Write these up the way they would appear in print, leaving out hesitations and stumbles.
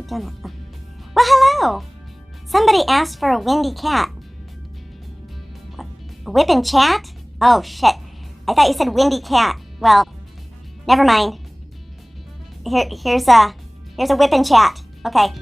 have done it. Oh. Well, hello! Somebody asked for a windy cat. What? WIP in chat? Oh, shit. I thought you said windy cat. Well, never mind. Here's a WIP in chat. Okay.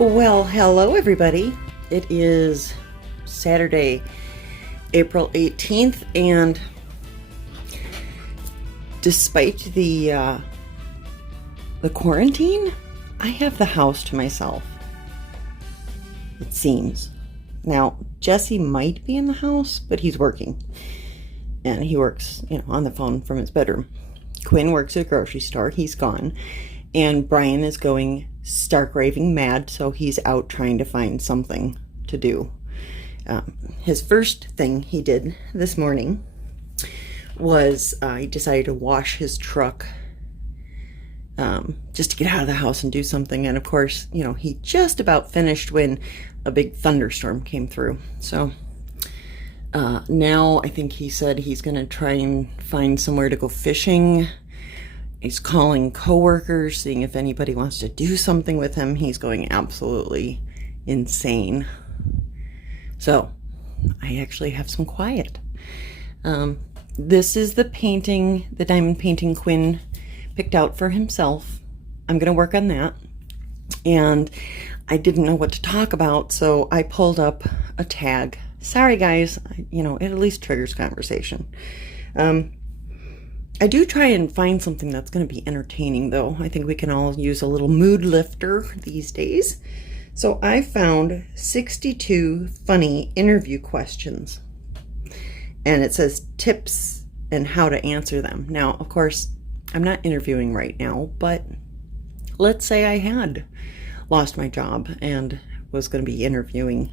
Well, hello everybody. It is Saturday, April 18th, and despite the quarantine, I have the house to myself. It seems. Now, Jesse might be in the house, but he's working. And he works, on the phone from his bedroom. Quinn works at a grocery store. He's gone. And Brian is going stark raving mad, so he's out trying to find something to do. His first thing he did this morning was he decided to wash his truck just to get out of the house and do something. And of course, he just about finished when a big thunderstorm came through. So now I think he said he's going to try and find somewhere to go fishing. He's calling coworkers, seeing if anybody wants to do something with him. He's going absolutely insane. So, I actually have some quiet. This is the painting, the diamond painting Quinn picked out for himself. I'm going to work on that. And I didn't know what to talk about, so I pulled up a tag. Sorry, guys. It at least triggers conversation. I do try and find something that's going to be entertaining, though. I think we can all use a little mood lifter these days. So I found 62 funny interview questions. And it says tips and how to answer them. Now, of course, I'm not interviewing right now, but let's say I had lost my job and was going to be interviewing.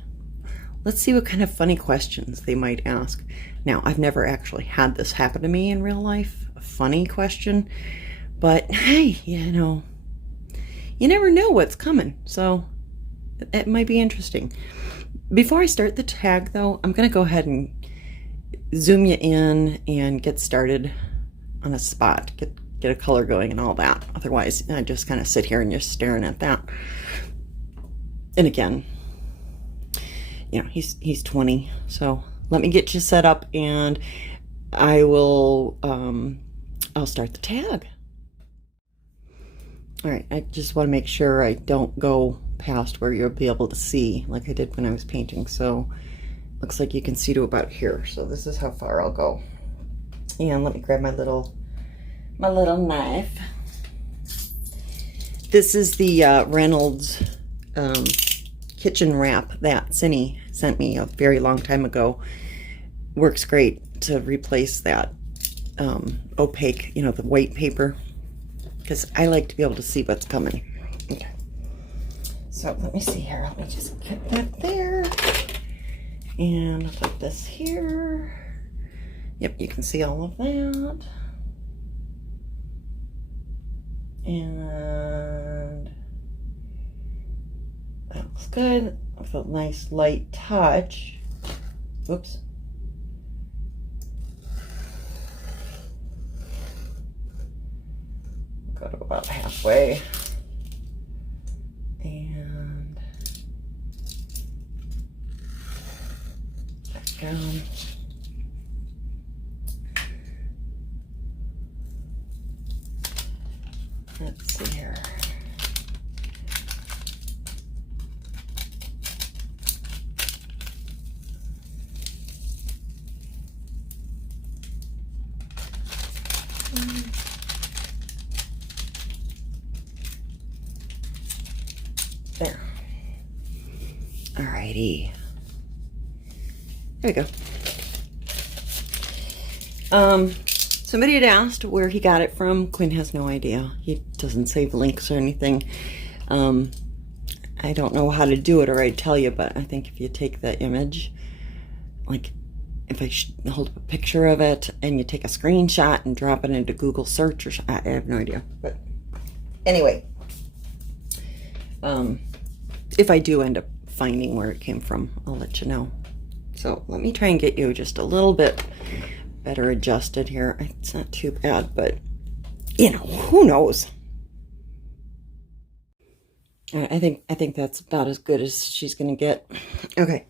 Let's see what kind of funny questions they might ask. Now, I've never actually had this happen to me in real life. A funny question, but hey, you never know what's coming, so it might be interesting. Before I start the tag, though, I'm going to go ahead and zoom you in and get started on a spot, get a color going and all that. Otherwise, I just kind of sit here and just staring at that. And again, he's 20, so let me get you set up and I will I'll start the tag. All right, I just want to make sure I don't go past where you'll be able to see like I did when I was painting. So looks like you can see to about here. So this is how far I'll go. And let me grab my little knife. This is the Reynolds kitchen wrap that Cindy sent me a very long time ago. Works great to replace that opaque, the white paper, because I like to be able to see what's coming. Okay. So let me see here. Let me just get that there. And I'll put this here. Yep, you can see all of that. And that looks good. With a nice light touch. Oops. Go to about halfway. And back down. Let's see here. There. Alrighty. There we go. Somebody had asked where he got it from. Quinn has no idea. He doesn't save links or anything. I I don't know how to do it, or I'd tell you, but I think if you take the image, like if I hold up a picture of it and you take a screenshot and drop it into Google search, or I have no idea. But anyway, if I do end up finding where it came from, I'll let you know. So let me try and get you just a little bit better adjusted here. It's not too bad, but you know, who knows? I think that's about as good as she's gonna get. Okay.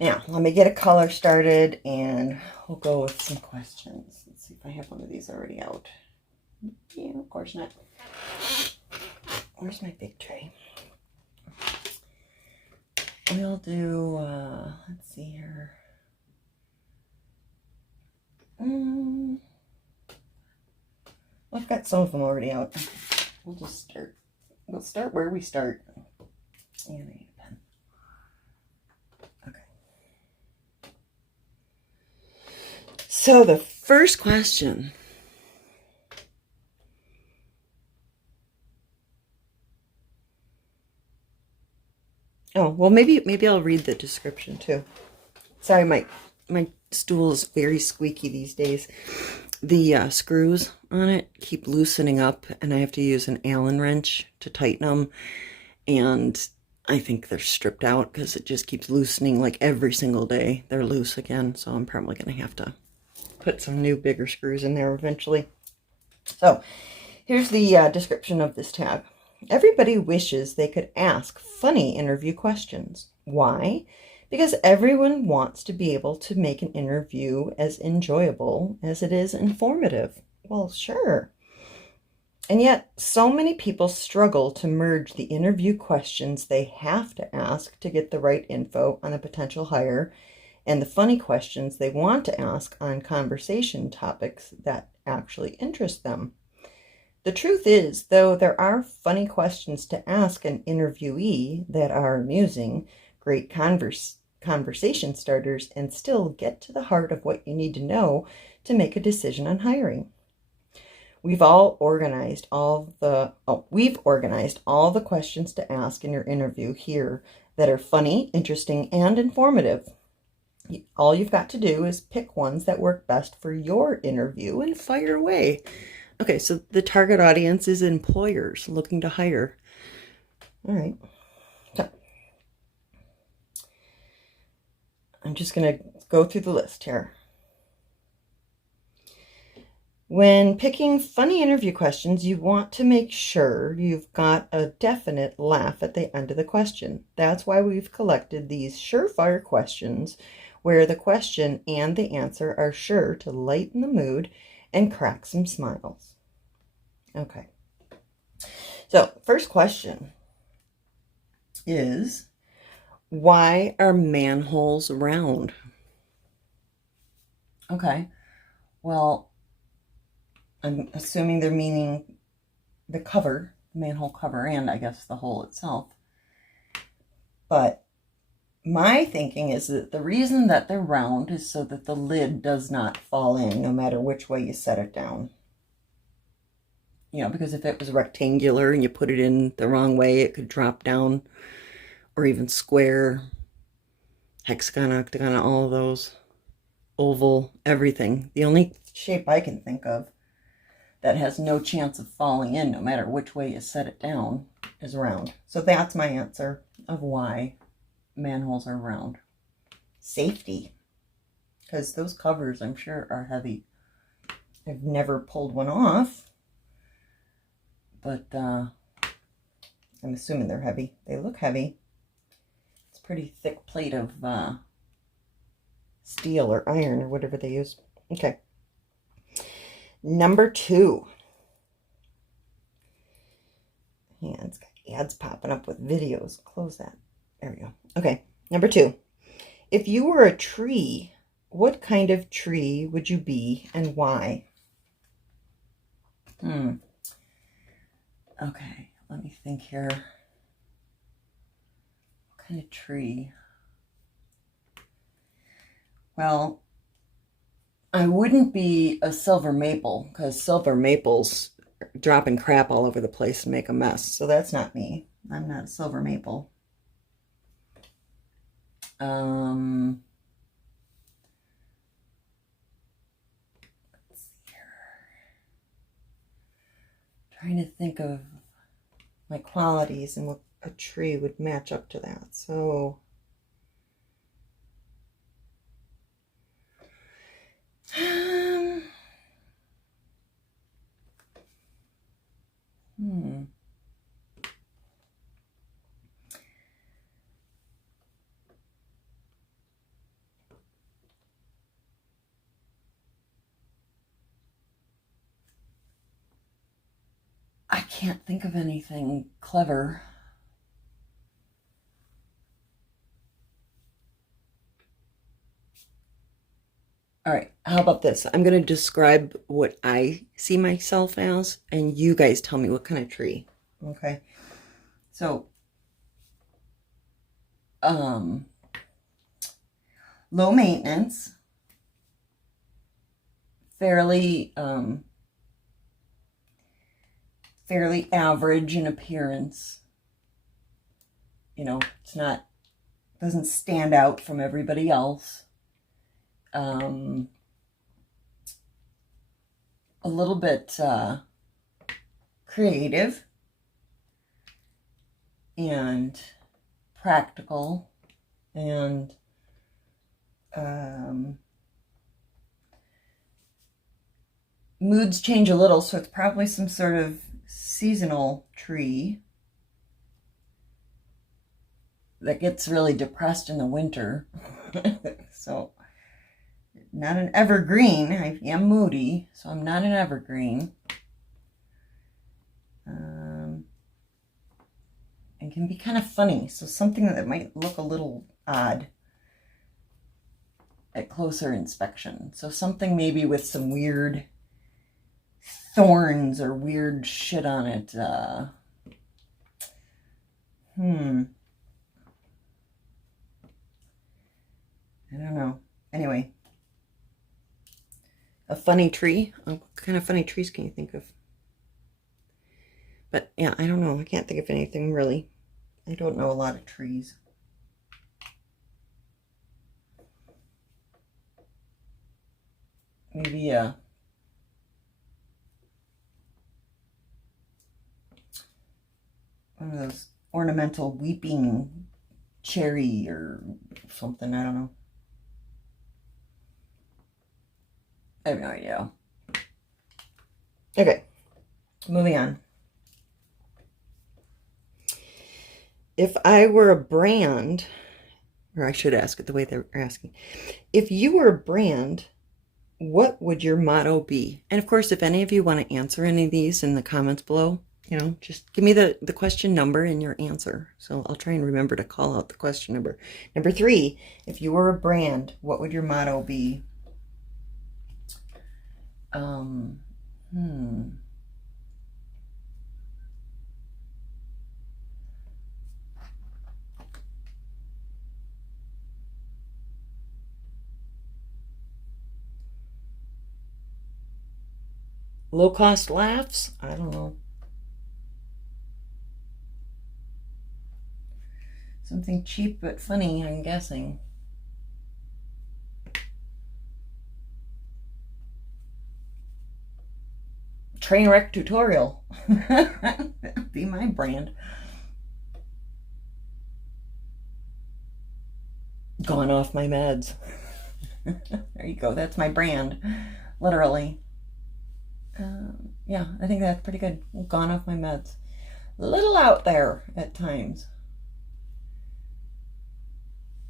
Now, let me get a color started and we'll go with some questions. Let's see if I have one of these already out. Yeah, of course not. Where's my big tray? We'll do, let's see here. I've got some of them already out. We'll just start. We'll start where we start. And I need a pen. Okay. So the first question. Oh, well, maybe I'll read the description too. Sorry, my stool is very squeaky these days. The screws on it keep loosening up, and I have to use an Allen wrench to tighten them. And I think they're stripped out because it just keeps loosening like every single day. They're loose again, so I'm probably going to have to put some new bigger screws in there eventually. So here's the description of this tab. Everybody wishes they could ask funny interview questions. Why? Because everyone wants to be able to make an interview as enjoyable as it is informative. Well, sure. And yet, so many people struggle to merge the interview questions they have to ask to get the right info on a potential hire and the funny questions they want to ask on conversation topics that actually interest them. The truth is, though there are funny questions to ask an interviewee that are amusing, great conversation starters, and still get to the heart of what you need to know to make a decision on hiring. We've organized all the questions to ask in your interview here that are funny, interesting, and informative. All you've got to do is pick ones that work best for your interview and fire away. Okay, so the target audience is employers looking to hire. All right. So I'm just going to go through the list here. When picking funny interview questions, you want to make sure you've got a definite laugh at the end of the question. That's why we've collected these surefire questions where the question and the answer are sure to lighten the mood and crack some smiles. Okay. So, first question is, why are manholes round? Okay. Well, I'm assuming they're meaning the cover, the manhole cover, and I guess the hole itself. But my thinking is that the reason that they're round is so that the lid does not fall in no matter which way you set it down. You know, because if it was rectangular and you put it in the wrong way, it could drop down, or even square, hexagon, octagon, all of those, oval, everything. The only shape I can think of that has no chance of falling in no matter which way you set it down is round. So that's my answer of why manholes are round. Safety, because those covers, I'm sure, are heavy. I've never pulled one off, but I'm assuming they're heavy. They look heavy. It's a pretty thick plate of steel or iron or whatever they use. Okay. Number 2. Yeah, it's got ads popping up with videos. Close that. There we go. Okay, number 2. If you were a tree, what kind of tree would you be and why? Okay, let me think here. What kind of tree? Well, I wouldn't be a silver maple, because silver maples drop and crap all over the place and make a mess. So that's not me. I'm not a silver maple. Let's see here. Trying to think of my qualities and what a tree would match up to that. So I can't think of anything clever. All right, how about this? I'm going to describe what I see myself as, and you guys tell me what kind of tree. Okay. So, low maintenance, fairly average in appearance. You know, it's not, doesn't stand out from everybody else. A little bit creative and practical, and moods change a little, so it's probably some sort of seasonal tree that gets really depressed in the winter. So not an evergreen. I am moody, so I'm not an evergreen. And can be kind of funny, so something that might look a little odd at closer inspection. So something maybe with some weird thorns or weird shit on it. I don't know. Anyway, a funny tree. What kind of funny trees can you think of? But yeah, I don't know. I can't think of anything really. I don't know a lot of trees. Maybe one of those ornamental weeping cherry or something. I don't know. I have no idea. Okay, moving on. If I were a brand, or I should ask it the way they're asking. If you were a brand, what would your motto be? And of course, if any of you want to answer any of these in the comments below, you know, just give me the question number and your answer. So I'll try and remember to call out the question number. Number 3, if you were a brand, what would your motto be? Low cost laughs? I don't know. Something cheap but funny, I'm guessing. Trainwreck tutorial. That'd be my brand. Gone off my meds. There you go. That's my brand. Literally. Yeah, I think that's pretty good. Gone off my meds. A little out there at times.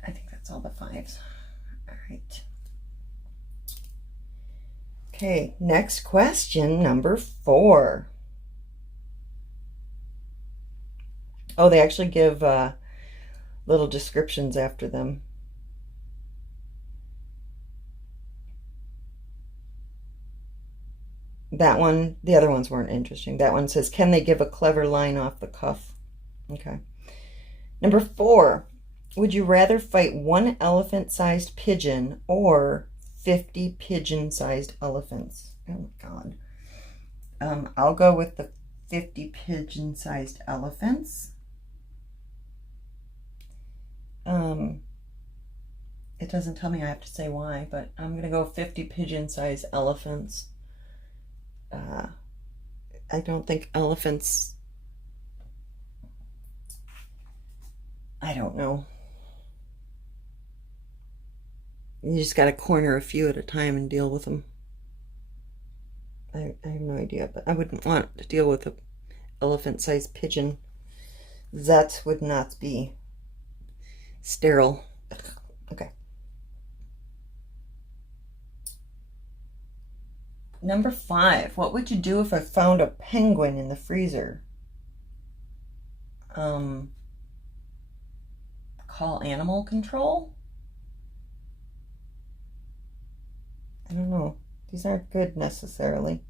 I think that's all the 5s. All right. Okay, next question, number 4. Oh, they actually give little descriptions after them. That one, the other ones weren't interesting. That one says, can they give a clever line off the cuff? Okay. Number 4, would you rather fight 1 elephant-sized pigeon or 50 pigeon-sized elephants? Oh, God. I'll go with the 50 pigeon-sized elephants. It doesn't tell me I have to say why, but I'm going to go 50 pigeon-sized elephants. I don't think elephants... I don't know. You just got to corner a few at a time and deal with them. I have no idea, but I wouldn't want to deal with an elephant-sized pigeon. That would not be sterile. Okay. Number 5. What would you do if I found a penguin in the freezer? Call animal control? I don't know. These aren't good necessarily.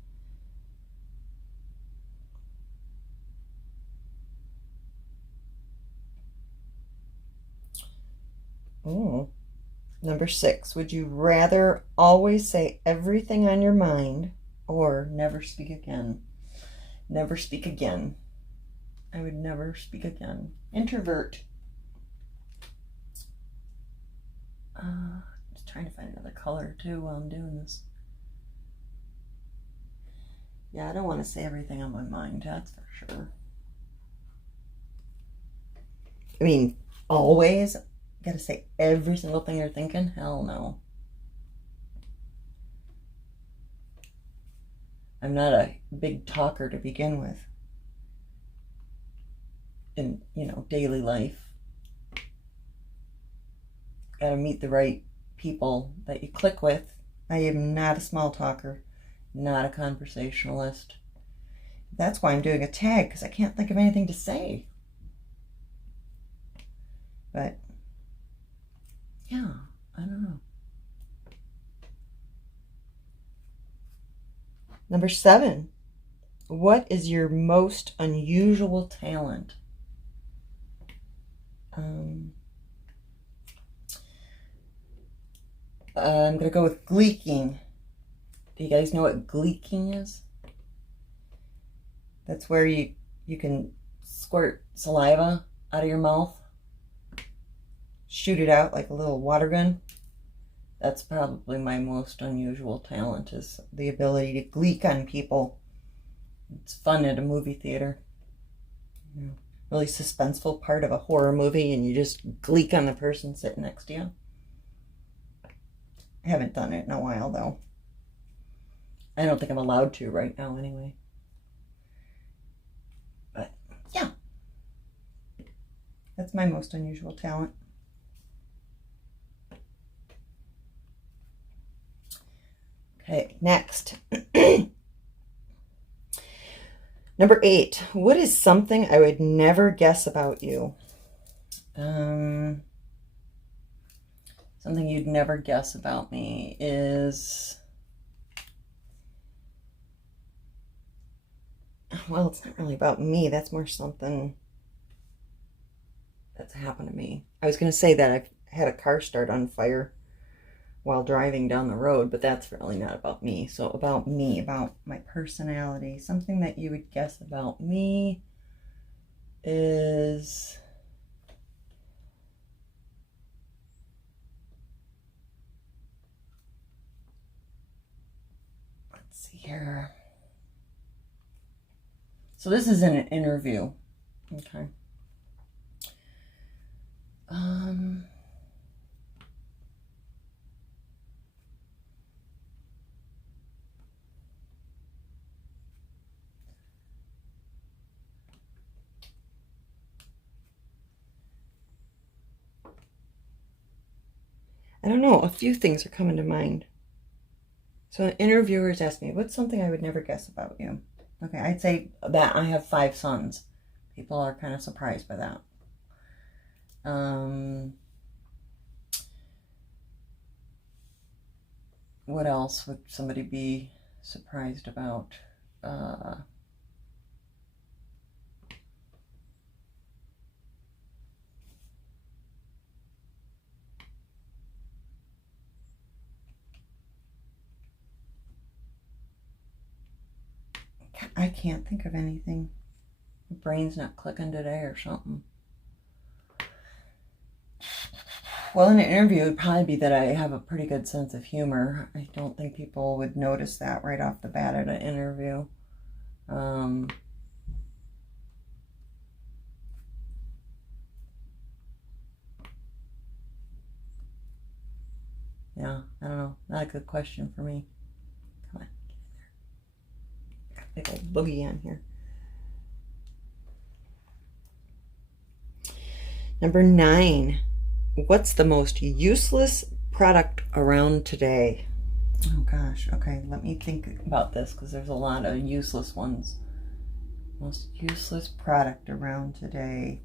Oh. Number 6. Would you rather always say everything on your mind or never speak again? Never speak again. I would never speak again. Introvert. Just trying to find another color too while I'm doing this. Yeah, I don't want to say everything on my mind, that's for sure. I mean, always gotta say every single thing you're thinking? Hell no. I'm not a big talker to begin with in, daily life. Gotta meet the right people that you click with. I am not a small talker, not a conversationalist. That's why I'm doing a tag, because I can't think of anything to say. But yeah, I don't know. Number 7. What is your most unusual talent? I'm going to go with gleeking. Do you guys know what gleeking is? That's where you can squirt saliva out of your mouth, shoot it out like a little water gun. That's probably my most unusual talent, is the ability to gleek on people. It's fun at a movie theater. Really suspenseful part of a horror movie, and you just gleek on the person sitting next to you. I haven't done it in a while, though. I don't think I'm allowed to right now, anyway. But, yeah. That's my most unusual talent. Okay, next. Number 8. What is something I would never guess about you? Something you'd never guess about me is... Well, it's not really about me. That's more something that's happened to me. I was going to say that I've had a car start on fire while driving down the road, but that's really not about me. So about me, about my personality, something that you would guess about me is... Let's see here. So this is in an interview. Okay. I don't know, a few things are coming to mind. So interviewers ask me, what's something I would never guess about you? Okay, I'd say that I have 5 sons. People are kind of surprised by that. What else would somebody be surprised about? I can't think of anything. My brain's not clicking today or something. Well, in an interview, it would probably be that I have a pretty good sense of humor. I don't think people would notice that right off the bat at an interview. Yeah, I don't know. Not a good question for me. Come on, get in there. Got a big old boogie on here. Number 9. What's the most useless product around today? Oh gosh, okay, let me think about this because there's a lot of useless ones. Most useless product around today.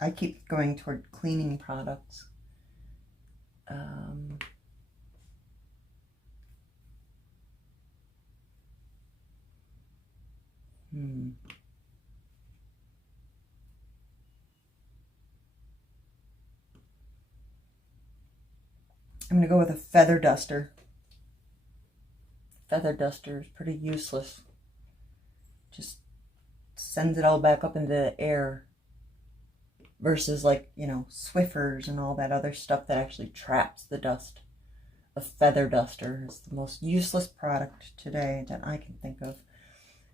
I keep going toward cleaning products. I'm going to go with a feather duster. Feather duster is pretty useless. Just sends it all back up into the air. Versus like, you know, Swiffers and all that other stuff that actually traps the dust. A feather duster is the most useless product today that I can think of.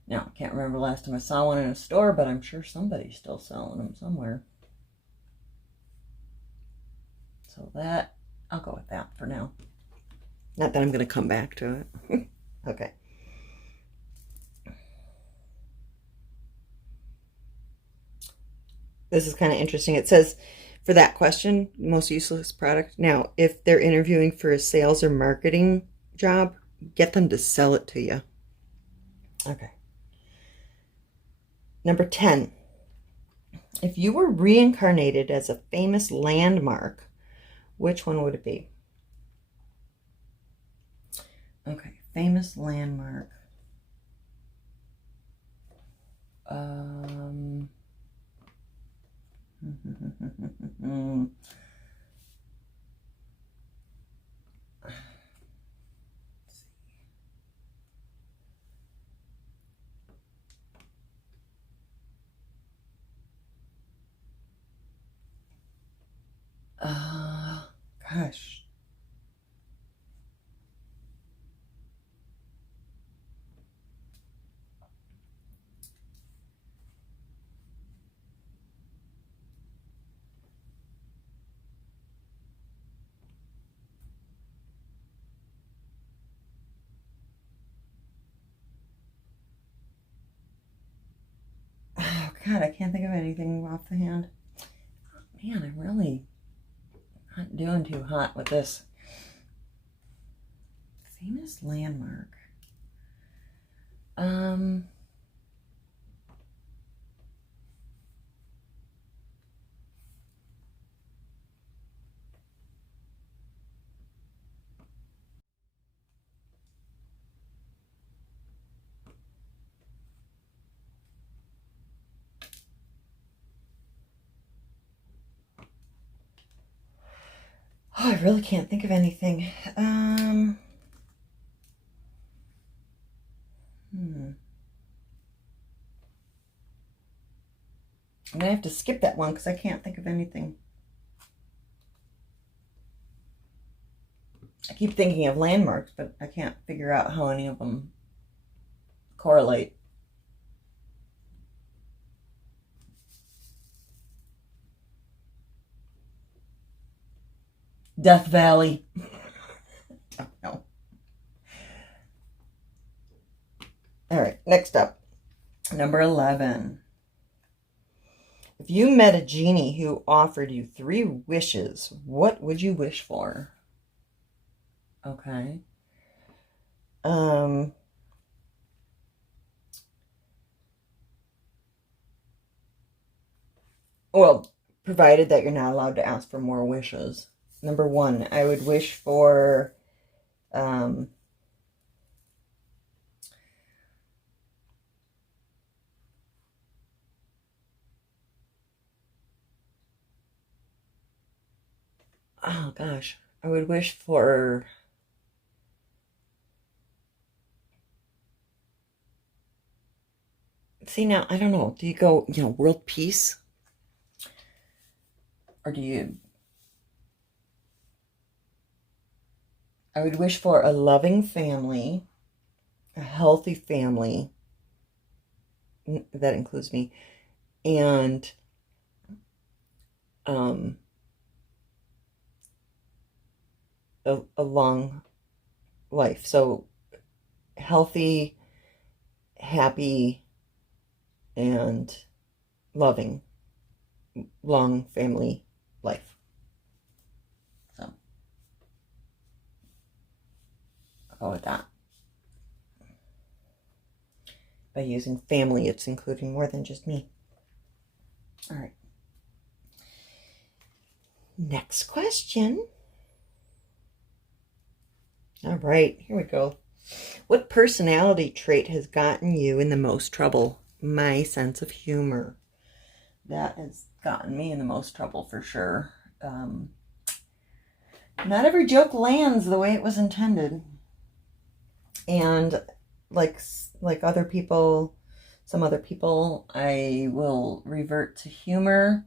Now, I can't remember the last time I saw one in a store, but I'm sure somebody's still selling them somewhere. So that, I'll go with that for now. Not that I'm going to come back to it. Okay. This is kind of interesting. It says, for that question, most useless product. Now, if they're interviewing for a sales or marketing job, get them to sell it to you. Okay. Number 10. If you were reincarnated as a famous landmark, which one would it be? Okay, famous landmark. Gosh. Oh, God, I can't think of anything off the hand. Man, I'm really not doing too hot with this. Famous landmark. Oh, I really can't think of anything. I'm going to have to skip that one because I can't think of anything. I keep thinking of landmarks, but I can't figure out how any of them correlate. Death Valley. Don't know. All right, next up. Number 11. If you met a genie who offered you 3 wishes, what would you wish for? Okay. Well, provided that you're not allowed to ask for more wishes. Number 1, I would wish for oh gosh, I would wish for see now, I don't know, do you go, world peace? Or do you I would wish for a loving family, a healthy family, that includes me, and a long life. So healthy, happy, and loving, long family life. So I'll go with that. By using family, it's including more than just me. All right. Next question. All right, here we go. What personality trait has gotten you in the most trouble? My sense of humor. That has gotten me in the most trouble for sure. Not every joke lands the way it was intended. And like other people, some other people, I will revert to humor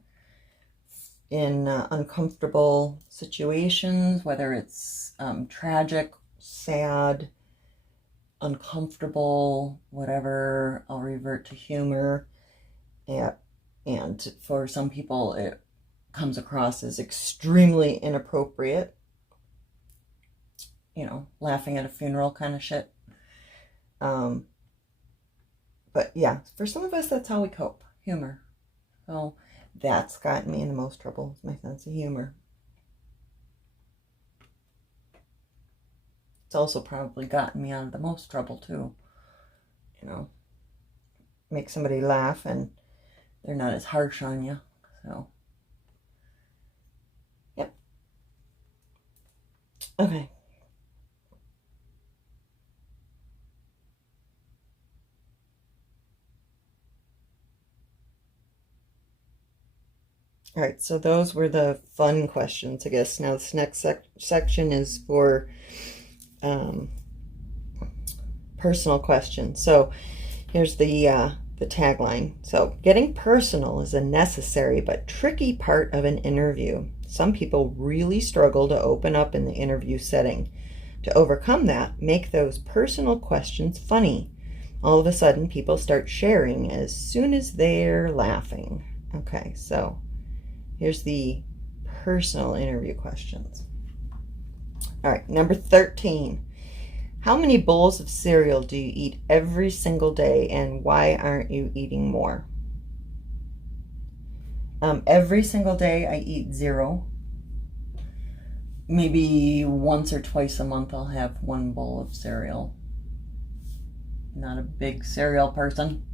in uncomfortable situations, whether it's tragic, sad, uncomfortable, whatever. I'll revert to humor. And for some people, it comes across as extremely inappropriate. Laughing at a funeral kind of shit. But yeah, for some of us, that's how we cope. Humor. So that's gotten me in the most trouble, is my sense of humor. It's also probably gotten me out of the most trouble too. Make somebody laugh and they're not as harsh on you. So, yep. Okay. All right, so those were the fun questions, I guess. Now this next section is for personal questions. So here's the tagline. So, getting personal is a necessary but tricky part of an interview. Some people really struggle to open up in the interview setting. To overcome that, make those personal questions funny. All of a sudden, people start sharing as soon as they're laughing. Okay, so here's the personal interview questions. All right, number 13. How many bowls of cereal do you eat every single day, and why aren't you eating more? Every single day I eat 0. Maybe once or twice a month I'll have 1 bowl of cereal. Not a big cereal person.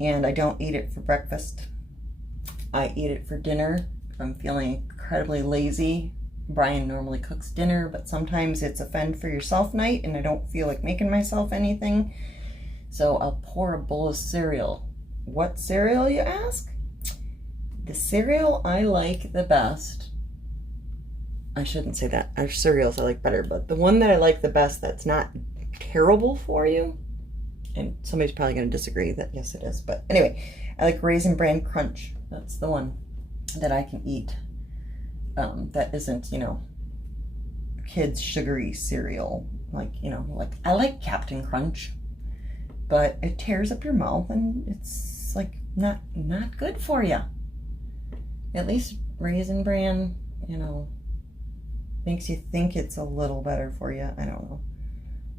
And I don't eat it for breakfast. I eat it for dinner. If I'm feeling incredibly lazy, Brian normally cooks dinner, but sometimes it's a fend for yourself night and I don't feel like making myself anything. So I'll pour a bowl of cereal. What cereal, you ask? The cereal I like the best, I shouldn't say that. Our cereals I like better, but the one that I like the best that's not terrible for you, and somebody's probably going to disagree that yes it is, but anyway, I like Raisin Bran Crunch. That's the one that I can eat. That isn't, kids' sugary cereal. Like I like Captain Crunch, but it tears up your mouth and it's like not good for you. At least Raisin Bran, makes you think it's a little better for you. I don't know.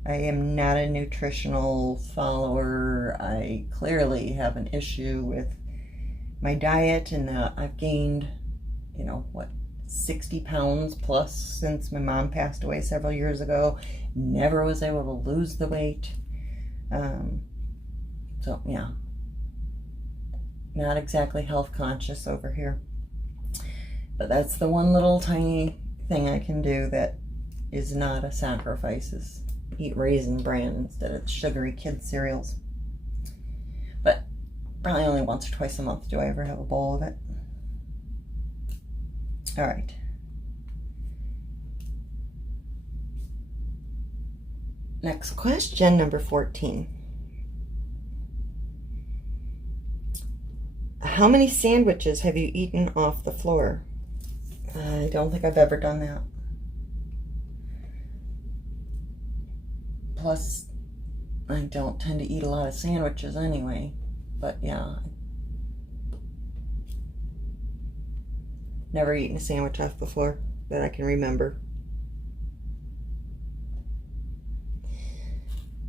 I am not a nutritional follower. I clearly have an issue with my diet and I've gained, 60 pounds plus since my mom passed away several years ago. Never was able to lose the weight. So yeah, not exactly health conscious over here. But that's the one little tiny thing I can do that is not a sacrifice, is eat Raisin Bran instead of the sugary kid cereals. But probably only once or twice a month do I ever have a bowl of it. All right. Next question, number 14. How many sandwiches have you eaten off the floor? I don't think I've ever done that. Plus, I don't tend to eat a lot of sandwiches anyway. But yeah. Never eaten a sandwich off the floor that I can remember.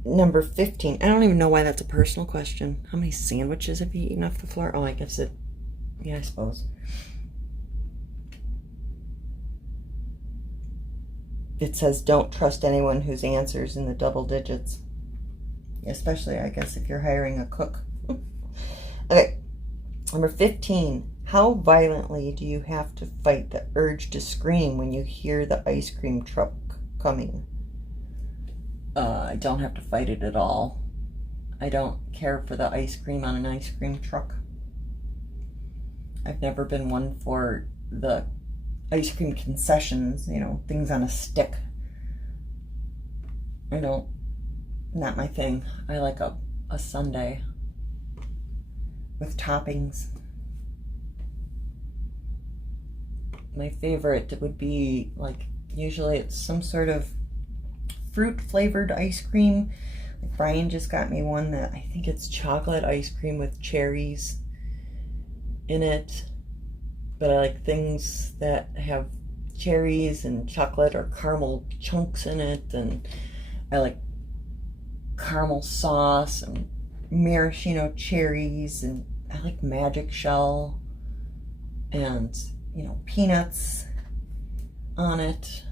Number 15. I don't even know why that's a personal question. How many sandwiches have you eaten off the floor? Oh, I guess it... Yeah, I suppose. It says don't trust anyone whose answers in the double digits. Especially, I guess, if you're hiring a cook. Okay. Number 15. How violently do you have to fight the urge to scream when you hear the ice cream truck coming? I don't have to fight it at all. I don't care for the ice cream on an ice cream truck. I've never been one for the ice cream concessions, you know, things on a stick. Not my thing. I like a sundae with toppings. My favorite would be, like, usually it's some sort of fruit flavored ice cream. Like Brian just got me one that I think it's chocolate ice cream with cherries in it. But I like things that have cherries and chocolate or caramel chunks in it. And I like caramel sauce and maraschino cherries. And I like magic shell and, you know, peanuts on it.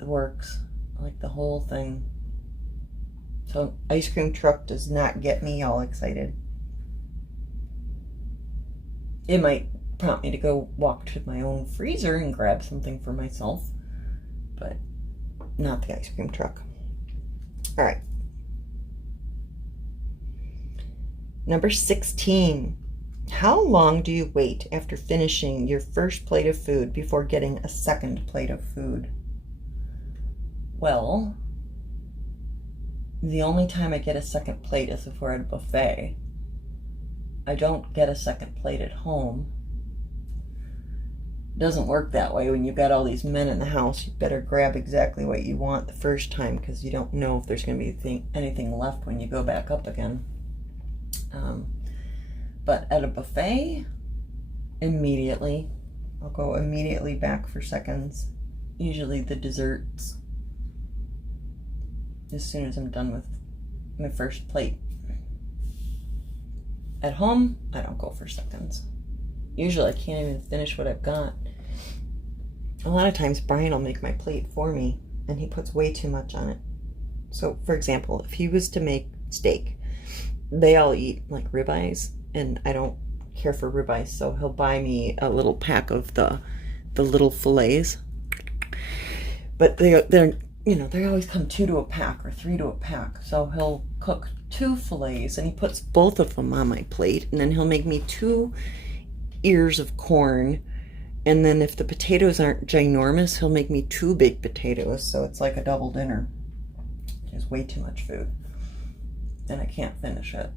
It works. I like the whole thing. So ice cream truck does not get me all excited. It might prompt me to go walk to my own freezer and grab something for myself, but not the ice cream truck. All right. Number 16. How long do you wait after finishing your first plate of food before getting a second plate of food? Well, the only time I get a second plate is if we're at a buffet. I don't get a second plate at home. It doesn't work that way. When you've got all these men in the house, you better grab exactly what you want the first time, because you don't know if there's going to be anything left when you go back up again. But at a buffet, immediately. I'll go immediately back for seconds. Usually the desserts. As soon as I'm done with my first plate. At home, I don't go for seconds. Usually I can't even finish what I've got. A lot of times Brian will make my plate for me, and he puts way too much on it. So, for example, if he was to make steak, they all eat like ribeyes, and I don't care for ribeyes, so he'll buy me a little pack of the little fillets. But they're you know, they always come 2 to a pack or 3 to a pack. So he'll cook 2 fillets and he puts both of them on my plate. And then he'll make me 2 ears of corn. And then if the potatoes aren't ginormous, he'll make me 2 big potatoes. So it's like a double dinner. It's way too much food. And I can't finish it.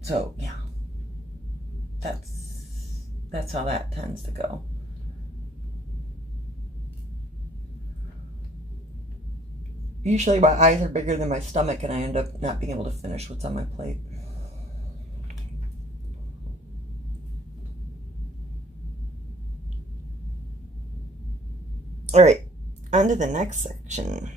So yeah, that's how that tends to go. Usually my eyes are bigger than my stomach and I end up not being able to finish what's on my plate. All right, on to the next section.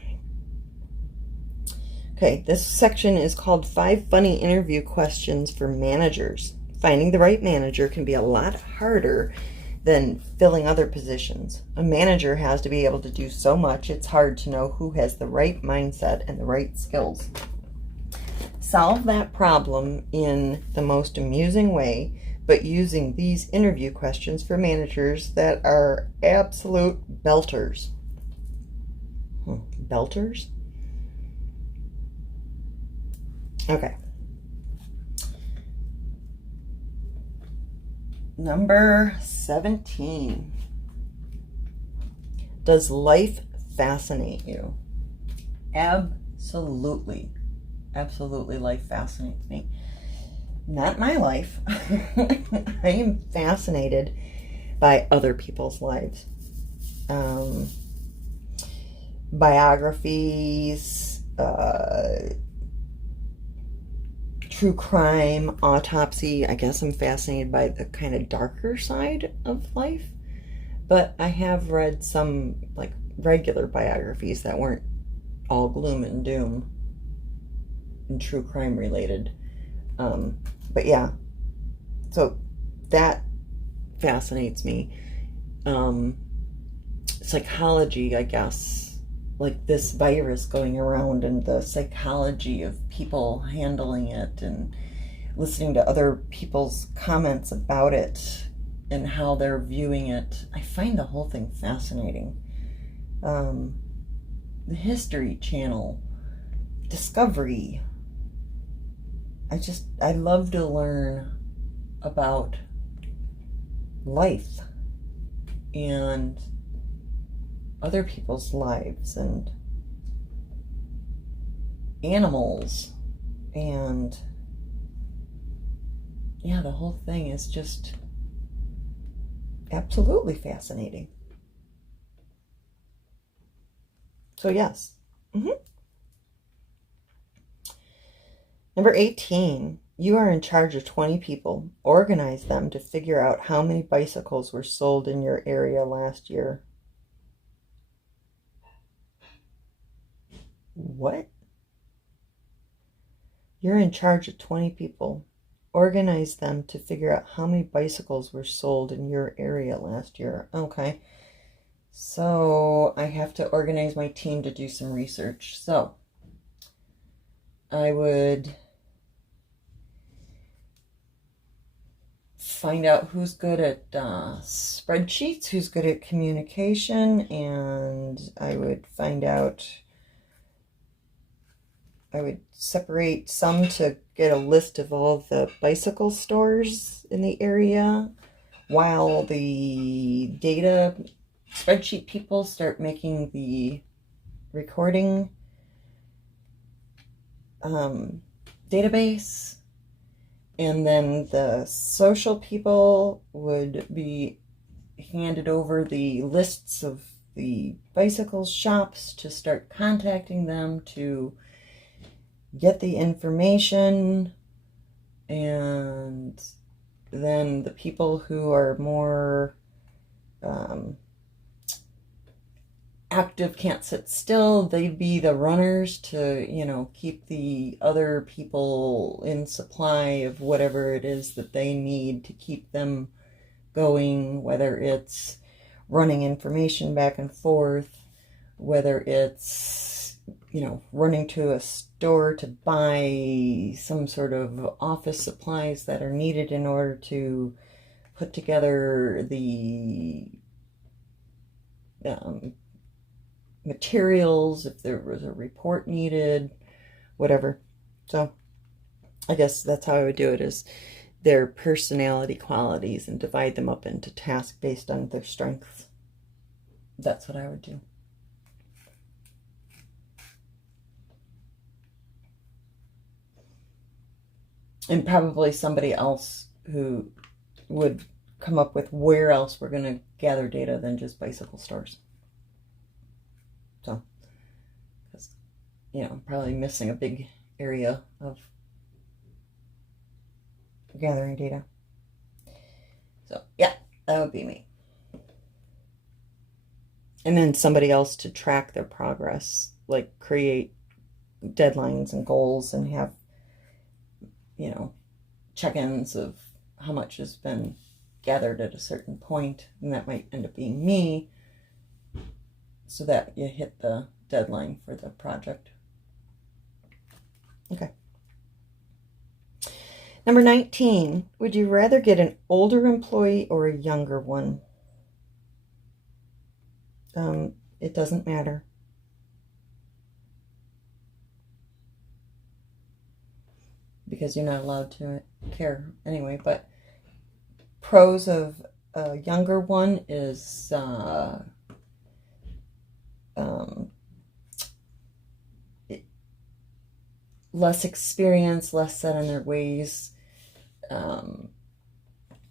Okay, this section is called 5 Funny Interview Questions for Managers. Finding the right manager can be a lot harder than filling other positions. A manager has to be able to do so much, it's hard to know who has the right mindset and the right skills. Solve that problem in the most amusing way, but using these interview questions for managers that are absolute belters. Belters? Okay. Number 17. Does life fascinate you? Absolutely. Absolutely, life fascinates me. Not my life. I am fascinated by other people's lives. Biographies, true crime, autopsy. I guess I'm fascinated by the kind of darker side of life. But I have read some like regular biographies that weren't all gloom and doom and true crime related. But yeah, so that fascinates me. Psychology, I guess, like this virus going around and the psychology of people handling it and listening to other people's comments about it and how they're viewing it. I find the whole thing fascinating. The History Channel, Discovery. I love to learn about life and other people's lives and animals, and yeah, the whole thing is just absolutely fascinating. So yes. Number 18, you are in charge of 20 people. Organize them to figure out how many bicycles were sold in your area last year. What? You're in charge of 20 people. Organize them to figure out how many bicycles were sold in your area last year. Okay. So I have to organize my team to do some research. So I would find out who's good at spreadsheets, who's good at communication, and I would find out, I would separate some to get a list of all the bicycle stores in the area, while the data spreadsheet people start making the recording database. And then the social people would be handed over the lists of the bicycle shops to start contacting them to get the information. And then the people who are more active, can't sit still, they'd be the runners to, keep the other people in supply of whatever it is that they need to keep them going, whether it's running information back and forth, whether it's, running to a store to buy some sort of office supplies that are needed in order to put together the materials, if there was a report needed, whatever. So I guess that's how I would do it, is their personality qualities and divide them up into tasks based on their strengths. That's what I would do. And probably somebody else who would come up with where else we're going to gather data than just bicycle stores. So, because, I'm probably missing a big area of gathering data. So, yeah, that would be me. And then somebody else to track their progress, like create deadlines and goals and have, check-ins of how much has been gathered at a certain point, and that might end up being me, so that you hit the deadline for the project. Okay. Number 19, would you rather get an older employee or a younger one? It doesn't matter. Because you're not allowed to care anyway, but pros of a younger one is less experience, less set in their ways,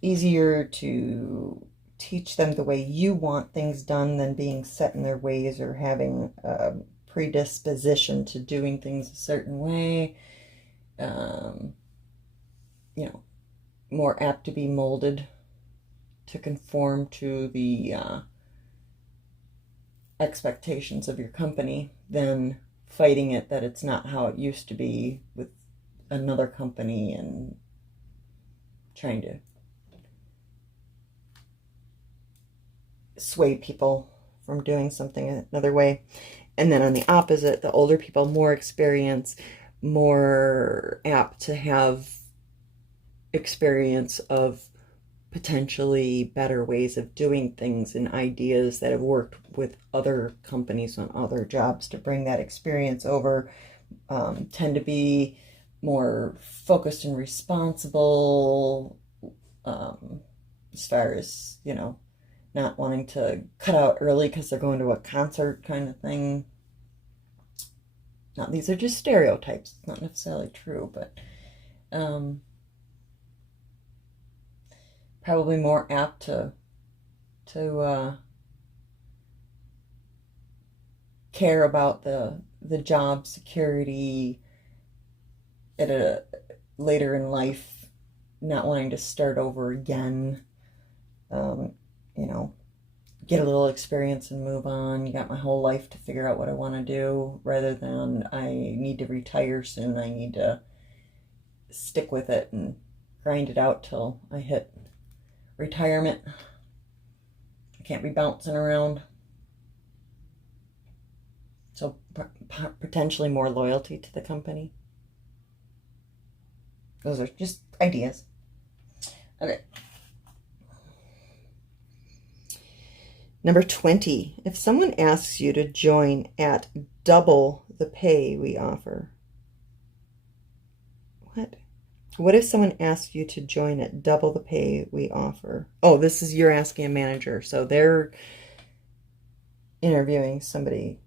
easier to teach them the way you want things done than being set in their ways or having a predisposition to doing things a certain way. You know, more apt to be molded to conform to the expectations of your company than fighting it that it's not how it used to be with another company and trying to sway people from doing something another way. And then on the opposite, the older people, more experience, more apt to have experience of potentially better ways of doing things and ideas that have worked with other companies on other jobs to bring that experience over, tend to be more focused and responsible, as far as, you know, not wanting to cut out early because they're going to a concert kind of thing. Now, these are just stereotypes. It's not necessarily true, but probably more apt to care about the job security at a later in life, not wanting to start over again. You know, get a little experience and move on. You got my whole life to figure out what I want to do, rather than I need to retire soon. I need to stick with it and grind it out till I hit retirement. I can't be bouncing around. So potentially more loyalty to the company. Those are just ideas. Okay. Number 20, if someone asks you to join at double the pay we offer. What? What if someone asks you to join at double the pay we offer? Oh, this is, you're asking a manager. So they're interviewing somebody.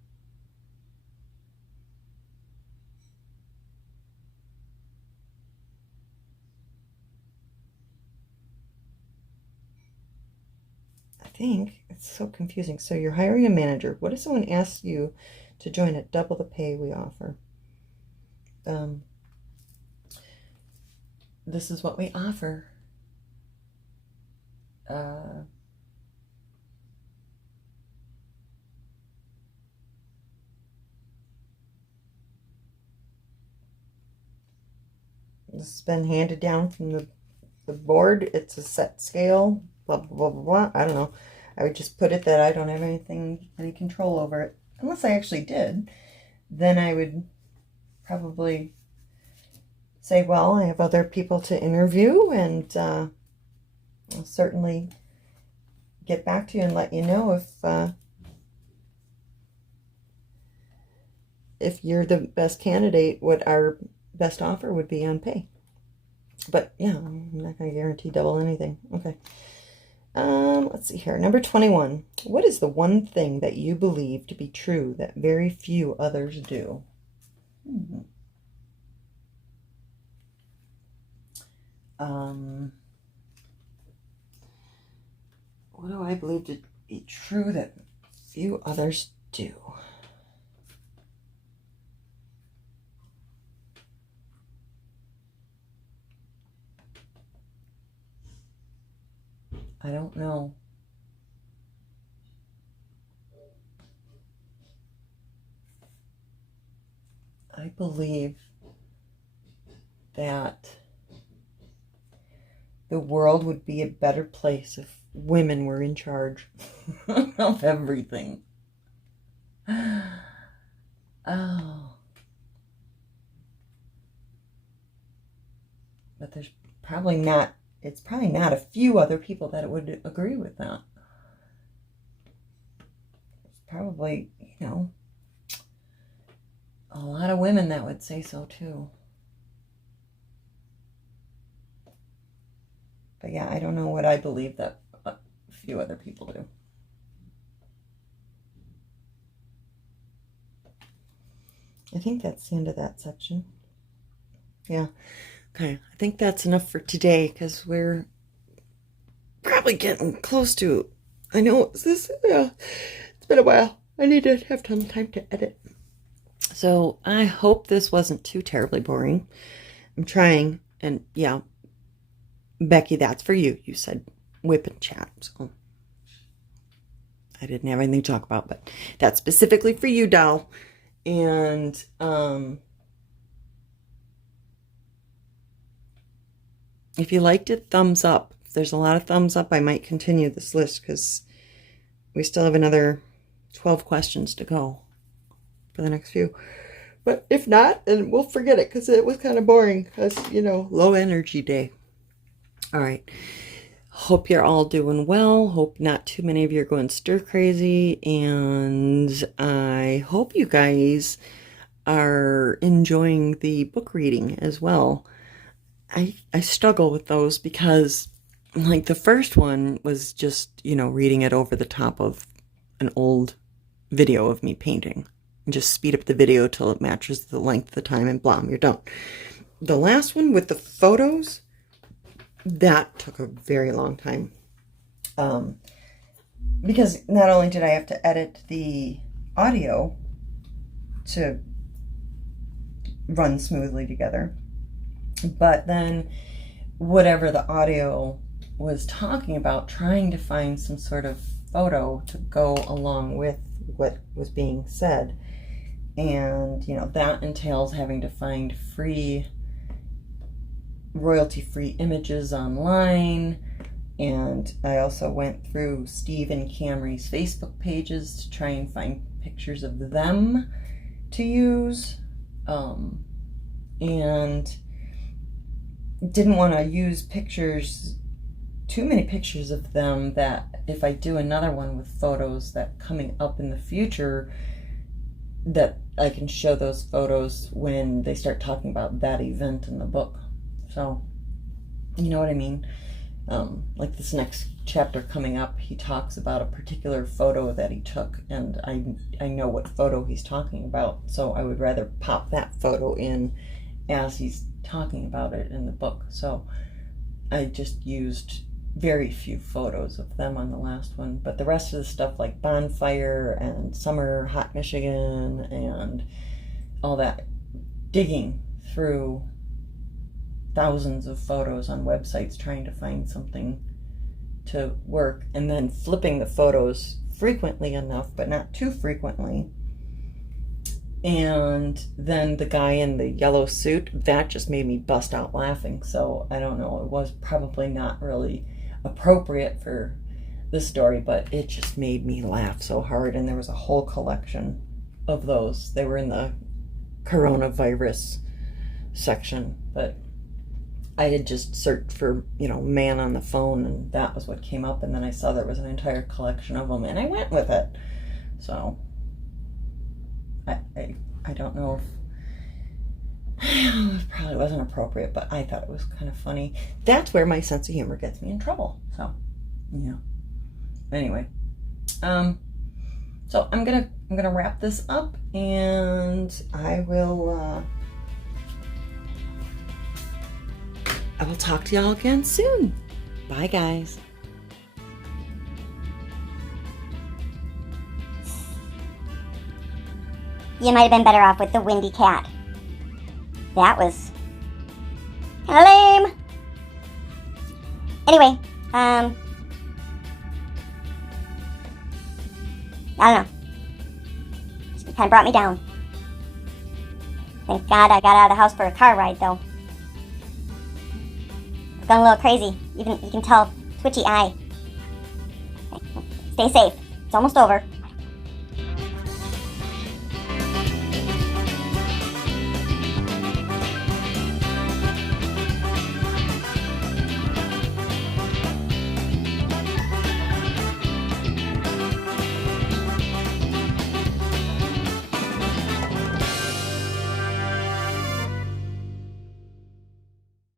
I think it's so confusing. So you're hiring a manager. What if someone asks you to join at double the pay we offer? This is what we offer. This has been handed down from the board. It's a set scale. Blah, blah, blah, blah, blah. I don't know. I would just put it that I don't have any control over it. Unless I actually did. Then I would probably say, well, I have other people to interview, and I'll certainly get back to you and let you know if you're the best candidate, what our best offer would be on pay. But yeah, I'm not going to guarantee double anything. Okay. Let's see here. Number 21. What is the one thing that you believe to be true that very few others do? What do I believe to be true that few others do? I don't know. I believe that the world would be a better place if women were in charge of everything. Oh. But there's probably not, it's probably not a few other people that would agree with that. It's probably, you know, a lot of women that would say so too. But yeah, I don't know what I believe that a few other people do. I think that's the end of that section. Yeah. Okay. I think that's enough for today because we're probably getting close to. I know it's been a while. I need to have some time to edit. So I hope this wasn't too terribly boring. I'm trying, and yeah, Becky, that's for you. You said WIP and chat, so I didn't have anything to talk about, but that's specifically for you, doll. And if you liked it, thumbs up. If there's a lot of thumbs up, I might continue this list because we still have another 12 questions to go for the next few. But if not, then we'll forget it because it was kind of boring because, low energy day. All right. Hope you're all doing well. Hope not too many of you are going stir crazy. And I hope you guys are enjoying the book reading as well. I struggle with those because, like, the first one was just, reading it over the top of an old video of me painting. And just speed up the video till it matches the length of the time and blam, you're done. The last one with the photos, that took a very long time. Because not only did I have to edit the audio to run smoothly together, but then whatever the audio was talking about, trying to find some sort of photo to go along with what was being said. And, that entails having to find royalty-free images online. And I also went through Steve and Camry's Facebook pages to try and find pictures of them to use. And didn't want to use too many pictures of them, that if I do another one with photos that coming up in the future, that I can show those photos when they start talking about that event in the book. So, you know what I mean? Like this next chapter coming up, he talks about a particular photo that he took, and I know what photo he's talking about, so I would rather pop that photo in as he's talking about it in the book. So I just used very few photos of them on the last one, but the rest of the stuff, like bonfire and summer hot Michigan and all that, digging through thousands of photos on websites trying to find something to work, and then flipping the photos frequently enough but not too frequently. And then the guy in the yellow suit, that just made me bust out laughing. So I don't know, it was probably not really appropriate for this story, but it just made me laugh so hard. And there was a whole collection of those. They were in the coronavirus section, but I had just searched for, man on the phone, and that was what came up. And then I saw there was an entire collection of them, and I went with it. So I don't know if it probably wasn't appropriate, but I thought it was kind of funny. That's where my sense of humor gets me in trouble. So, yeah. Anyway, so I'm gonna wrap this up, and I will talk to y'all again soon. Bye, guys. You might have been better off with the windy cat. That was kind of lame. Anyway, I don't know. It kind of brought me down. Thank God I got out of the house for a car ride, though. I've gone a little crazy. Even you can tell, twitchy eye. Okay, stay safe. It's almost over.